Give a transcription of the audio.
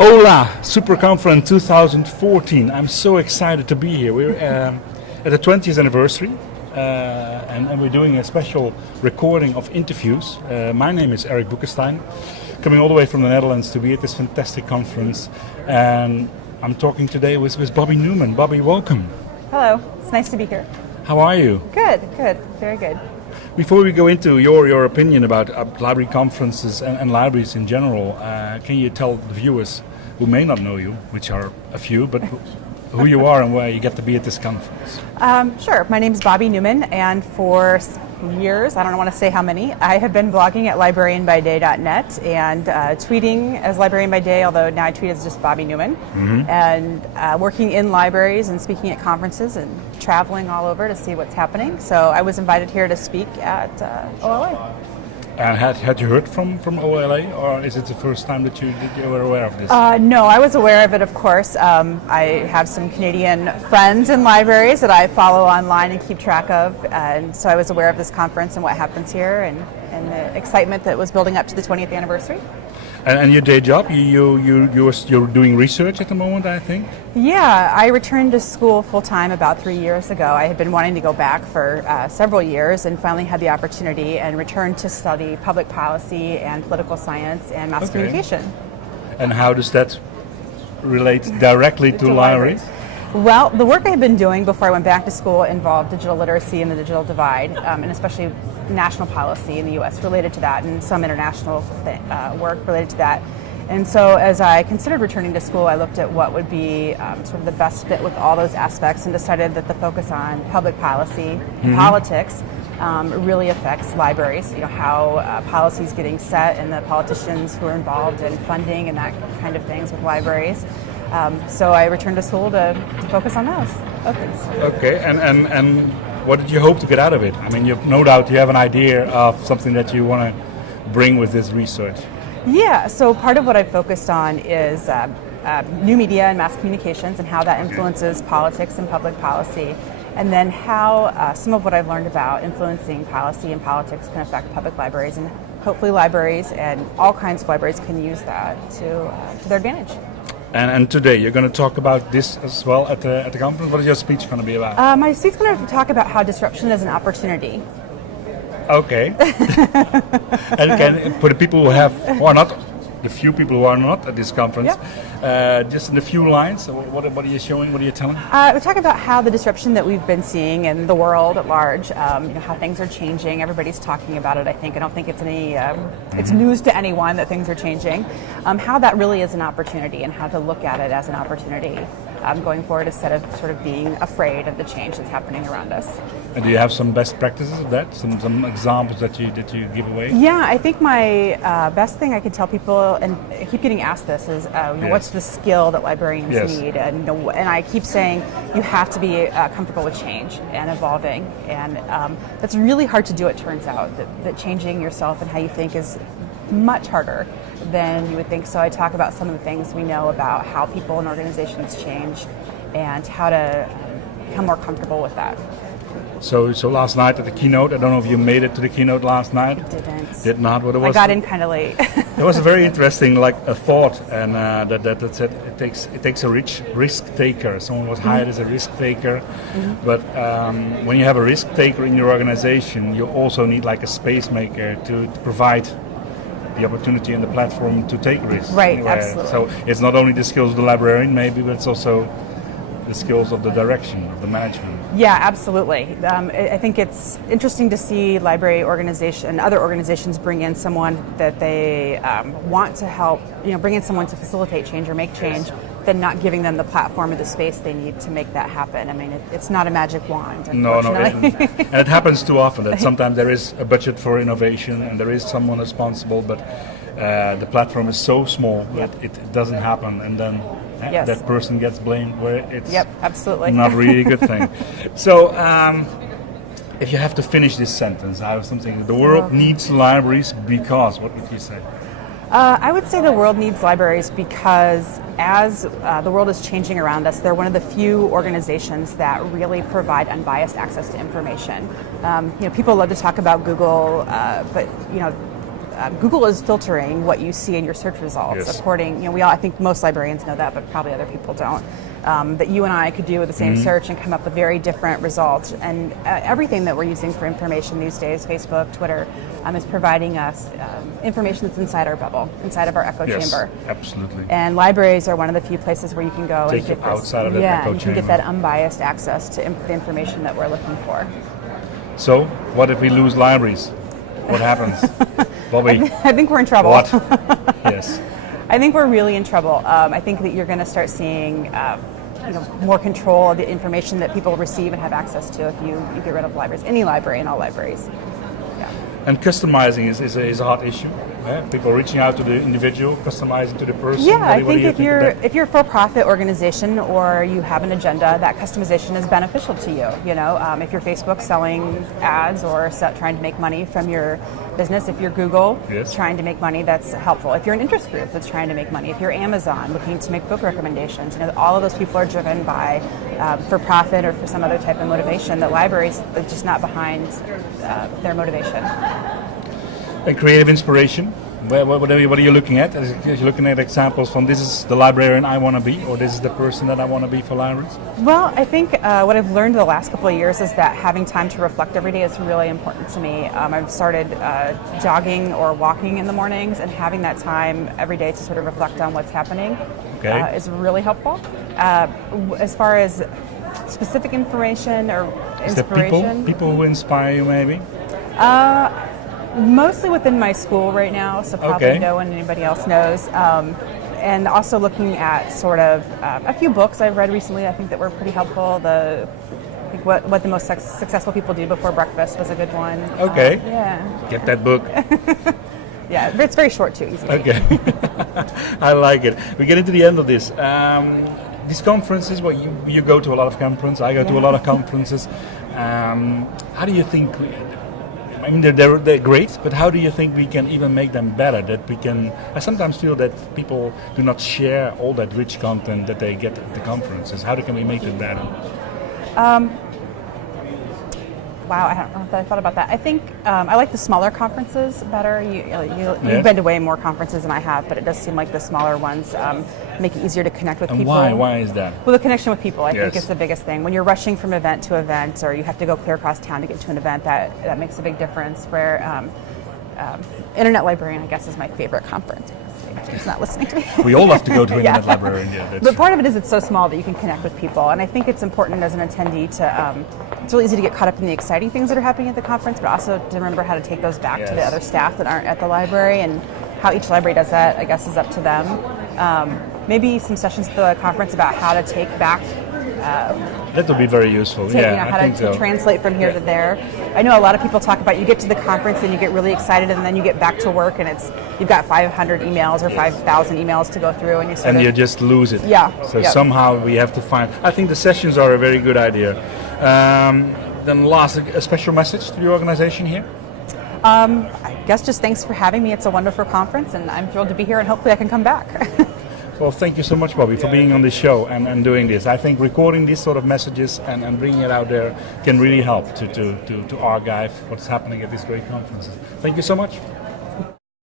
OLA Super Conference 2014. I'm so excited to be here. We're at the 20th anniversary and we're doing a special recording of interviews. My name is Erik Boekesteijn, coming all the way from the Netherlands to be at this fantastic conference. And I'm talking today with Bobbi Newman. Bobbi, welcome. Hello, it's nice to be here. How are you? Good, very good. Before we go into your opinion about library conferences and libraries in general, can you tell the viewers who may not know you, which are a few, but who you are and where you get to be at this conference? Sure. My name is Bobbi Newman, and for years, I don't want to say how many, I have been blogging at librarianbyday.net and tweeting as Librarian by Day, although now I tweet as just Bobbi Newman, and working in libraries and speaking at conferences and traveling all over to see what's happening. So I was invited here to speak at OLA. And had you heard from OLA, or is it the first time that you were aware of this? No, I was aware of it, of course. I have some Canadian friends in libraries that I follow online and keep track of, and so I was aware of this conference and what happens here, and the excitement that was building up to the 20th anniversary. And your day job, you're doing research at the moment, I think? Yeah, I returned to school full-time about 3 years ago. I had been wanting to go back for several years and finally had the opportunity and returned to study public policy and political science and mass communication. And how does that relate directly to libraries? Well, the work I had been doing before I went back to school involved digital literacy and the digital divide, and especially national policy in the U.S. related to that, and some international work related to that. And so as I considered returning to school, I looked at what would be sort of the best fit with all those aspects and decided that the focus on public policy and politics really affects libraries, how policy is getting set and the politicians who are involved in funding and that kind of things with libraries. So I returned to school to focus on those things. Okay, and what did you hope to get out of it? I mean, no doubt you have an idea of something that you want to bring with this research. Yeah, so part of what I focused on is new media and mass communications and how that influences politics and public policy, and then how some of what I've learned about influencing policy and politics can affect public libraries, and hopefully libraries and all kinds of libraries can use that to their advantage. And today you're going to talk about this as well at the conference. What is your speech going to be about? My speech is going to talk about how disruption is an opportunity. Okay. And for the people who are not, the few people who are not at this conference, just in a few lines, what are you showing? What are you telling? We talk about how the disruption that we've been seeing in the world at large, how things are changing. Everybody's talking about it. I don't think it's it's news to anyone that things are changing. How that really is an opportunity, and how to look at it as an opportunity going forward, instead of sort of being afraid of the change that's happening around us. And do you have some best practices of that? Some examples that you give away? Yeah, I think my best thing I could tell people, and I keep getting asked this, is what's the skill that librarians need? And I keep saying you have to be comfortable with change and evolving, and that's really hard to do. It turns out that changing yourself and how you think is much harder than you would think. So I talk about some of the things we know about how people and organizations change and how to become more comfortable with that. So last night at the keynote, I don't know if you made it to the keynote last night. I didn't. Did not. What it was? I got in kind of late. It was a very interesting, a thought, and that said it takes a risk taker. Someone was hired as a risk taker, but when you have a risk taker in your organization, you also need a space maker to provide the opportunity and the platform to take risks. Right. Anyway, Absolutely. so it's not only the skills of the librarian, maybe, but it's also the skills of the direction, of the management. Yeah, absolutely. I think it's interesting to see library organization and other organizations bring in someone that they want to help, bring in someone to facilitate change or make change, then not giving them the platform or the space they need to make that happen. I mean, it's not a magic wand, unfortunately. No, and it happens too often that sometimes there is a budget for innovation and there is someone responsible, but the platform is so small that it doesn't happen, and then that person gets blamed where it's absolutely not really a good thing. So if you have to finish this sentence, I have something. The world needs libraries because, what would you say? I would say the world needs libraries because as the world is changing around us, they're one of the few organizations that really provide unbiased access to information. People love to talk about Google, but Google is filtering what you see in your search results. Yes. According, I think most librarians know that, but probably other people don't. That you and I could do the same search and come up with very different results. And everything that we're using for information these days, Facebook, Twitter, is providing us information that's inside our bubble, inside of our echo chamber. Absolutely. And libraries are one of the few places where you can go Take and get you outside of that echo you can chamber. get that unbiased access to the information that we're looking for. So, what if we lose libraries? What happens? Bobbi? I think we're in trouble. What? Yes. I think we're really in trouble. I think that you're going to start seeing more control of the information that people receive and have access to if you get rid of libraries, any library and all libraries. Yeah. And customizing is a hot issue. People reaching out to the individual, customizing to the person. Yeah, I think if you're a for-profit organization or you have an agenda, that customization is beneficial to you. If you're Facebook selling ads or trying to make money from your business, if you're Google trying to make money, that's helpful. If you're an interest group that's trying to make money, if you're Amazon looking to make book recommendations, all of those people are driven by for-profit or for some other type of motivation. That libraries are just not behind their motivation. And creative inspiration. What are you looking at? Are you looking at examples from this is the librarian I want to be, or this is the person that I want to be for libraries? Well, I think what I've learned the last couple of years is that having time to reflect every day is really important to me. I've started jogging or walking in the mornings, and having that time every day to sort of reflect on what's happening is really helpful. As far as specific information or inspiration, people who inspire you, maybe. Mostly within my school right now, so probably no one anybody else knows. And also looking at sort of a few books I've read recently, I think that were pretty helpful. I think what the most successful people do before breakfast was a good one. Okay. Yeah. Get that book. Yeah, but it's very short too, easy. Okay. I like it. We get into the end of this. These conferences, you go to a lot of conferences, I go to a lot of conferences. How do you think they're great, but how do you think we can even make them better? I sometimes feel that people do not share all that rich content that they get at the conferences. How can we make it better? Wow, I don't know if I thought about that. I think I like the smaller conferences better. You've been to way more conferences than I have, but it does seem like the smaller ones make it easier to connect with people. And why is that? Well, the connection with people, I think, is the biggest thing. When you're rushing from event to event, or you have to go clear across town to get to an event, that makes a big difference. Where Internet Librarian, I guess, is my favorite conference. He's not listening to me. We all have to go to Internet Librarian. Yeah, but part of it is it's so small that you can connect with people, and I think it's important as an attendee to. It's really easy to get caught up in the exciting things that are happening at the conference, but also to remember how to take those back to the other staff that aren't at the library, and how each library does that, I guess, is up to them. Maybe some sessions at the conference about how to take back. That would be very useful. How to translate from here to there. I know a lot of people talk about you get to the conference and you get really excited, and then you get back to work and you've got 500 emails or 5,000 emails to go through, and you just lose it. Yeah. So somehow we have to find. I think the sessions are a very good idea. Then last, a special message to the organization here. I guess just thanks for having me. It's a wonderful conference, and I'm thrilled to be here, and hopefully I can come back. Well, thank you so much, Bobbi, for being on this show and doing this. I think recording these sort of messages and bringing it out there can really help to archive what's happening at these great conferences. Thank you so much.